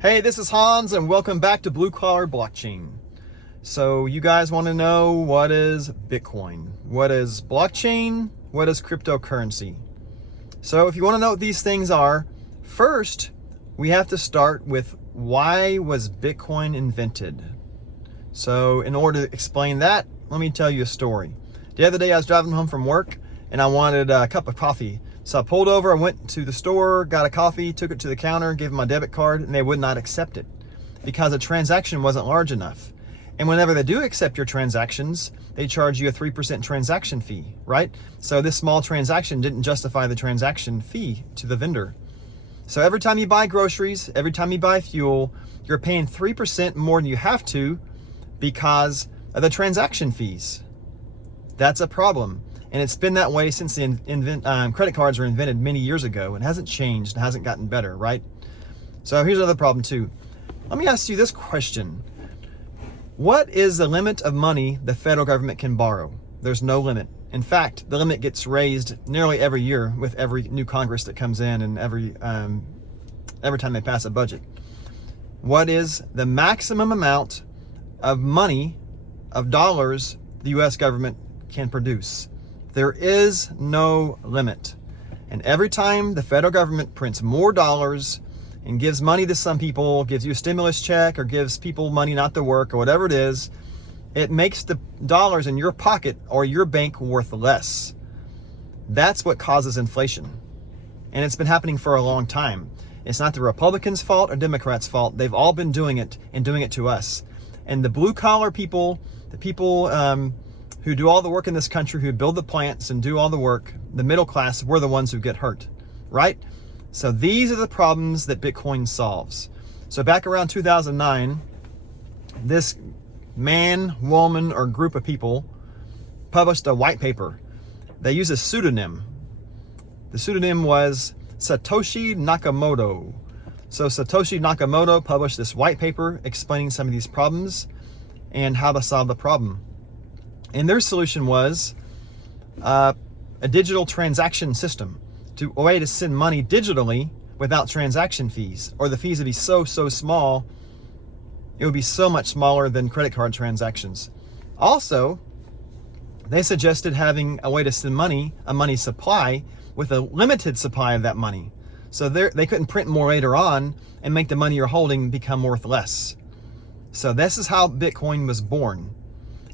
Hey, this is Hans and welcome back to Blue Collar Blockchain. So you guys want to know what is Bitcoin? What is blockchain? What is cryptocurrency? So if you want to know what these things are, first we have to start with why was Bitcoin invented? So in order to explain that, let me tell you a story. The other day I was driving home from work and I wanted a cup of coffee. So I pulled over, I went to the store, got a coffee, took it to the counter, gave them my debit card, and they would not accept it because the transaction wasn't large enough. And whenever they do accept your transactions, they charge you a 3% transaction fee, right? So this small transaction didn't justify the transaction fee to the vendor. So every time you buy groceries, every time you buy fuel, you're paying 3% more than you have to because of the transaction fees. That's a problem. And it's been that way since the credit cards were invented many years ago. It hasn't changed, it hasn't gotten better, right? So here's another problem too. Let me ask you this question. What is the limit of money the federal government can borrow? There's no limit. In fact, the limit gets raised nearly every year with every new Congress that comes in and every time they pass a budget. What is the maximum amount of money, of dollars, the U.S. government can produce? There is no limit. And every time the federal government prints more dollars and gives money to some people, gives you a stimulus check or gives people money not to work or whatever it is, it makes the dollars in your pocket or your bank worth less. That's what causes inflation. And it's been happening for a long time. It's not the Republicans' fault or Democrats' fault. They've all been doing it and doing it to us. And the blue collar people, the people who do all the work in this country, who build the plants and do all the work, the middle class, we're the ones who get hurt, right? So these are the problems that Bitcoin solves. So back around 2009, this man, woman, or group of people published a white paper. They used a pseudonym. The pseudonym was Satoshi Nakamoto. So Satoshi Nakamoto published this white paper explaining some of these problems and how to solve the problem. And their solution was a digital transaction system, a way to send money digitally without transaction fees, or the fees would be so small, it would be so much smaller than credit card transactions. Also, they suggested having a way to send money, a money supply, with a limited supply of that money. So they couldn't print more later on and make the money you're holding become worth less. So this is how Bitcoin was born.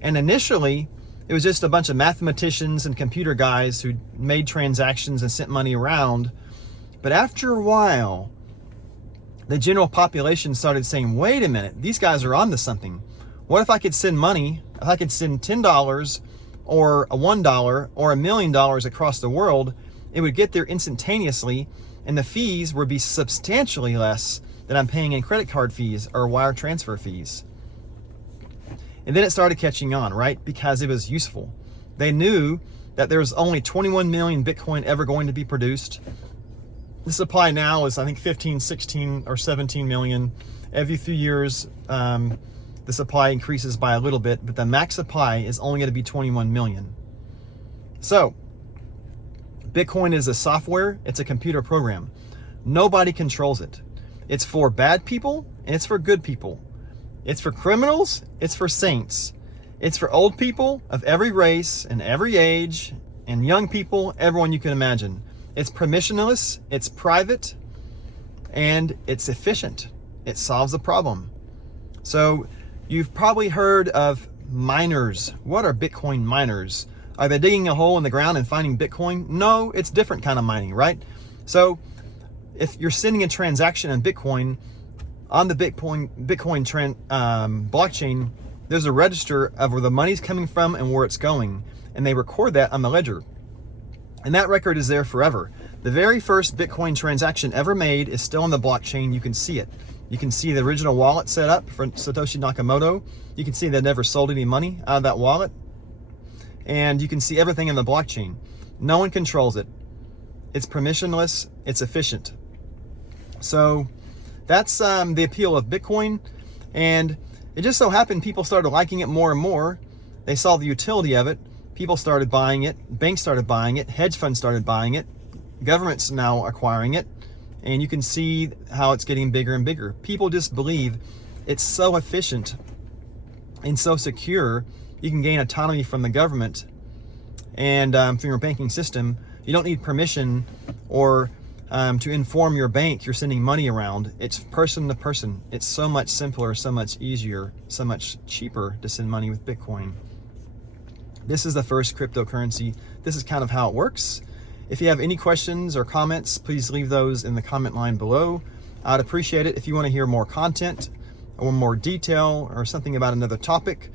And initially, it was just a bunch of mathematicians and computer guys who made transactions and sent money around. But after a while, the general population started saying, wait a minute, these guys are onto something. What if I could send money, if I could send $10 or $1 or $1 million across the world, it would get there instantaneously and the fees would be substantially less than I'm paying in credit card fees or wire transfer fees. And then it started catching on, right? Because it was useful. They knew that there was only 21 million Bitcoin ever going to be produced. The supply now is, I think, 15, 16, or 17 million. Every few years, the supply increases by a little bit, but the max supply is only going to be 21 million. So, Bitcoin is a software. It's a computer program. Nobody controls it. It's for bad people, and it's for good people. It's for criminals, it's for saints. It's for old people of every race and every age, and young people, everyone you can imagine. It's permissionless, it's private, and it's efficient. It solves the problem. So you've probably heard of miners. What are Bitcoin miners? Are they digging a hole in the ground and finding Bitcoin? No, it's different kind of mining, right? So if you're sending a transaction in Bitcoin, on the Bitcoin blockchain, there's a register of where the money's coming from and where it's going. And they record that on the ledger. And that record is there forever. The very first Bitcoin transaction ever made is still on the blockchain. You can see it. You can see the original wallet set up for Satoshi Nakamoto. You can see they never sold any money out of that wallet. And you can see everything in the blockchain. No one controls it. It's permissionless. It's efficient. So that's the appeal of Bitcoin, and it just so happened people started liking it more and more. They saw the utility of it. People started buying it. Banks started buying it. Hedge funds started buying it. Government's now acquiring it. And you can see how it's getting bigger and bigger. People just believe it's so efficient and so secure. You can gain autonomy from the government and from your banking system. You don't need permission or to inform your bank you're sending money around. It's person to person. It's so much simpler, so much easier, so much cheaper to send money with Bitcoin. This is the first cryptocurrency. This is kind of how it works. If you have any questions or comments, please leave those in the comment line below. I'd appreciate it if you want to hear more content or more detail or something about another topic.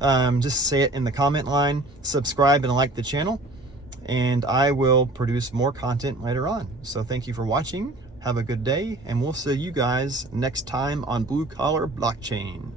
Just say it in the comment line. Subscribe and like the channel, and I will produce more content later on. So thank you for watching. Have a good day, and we'll see you guys next time on Blue Collar Blockchain.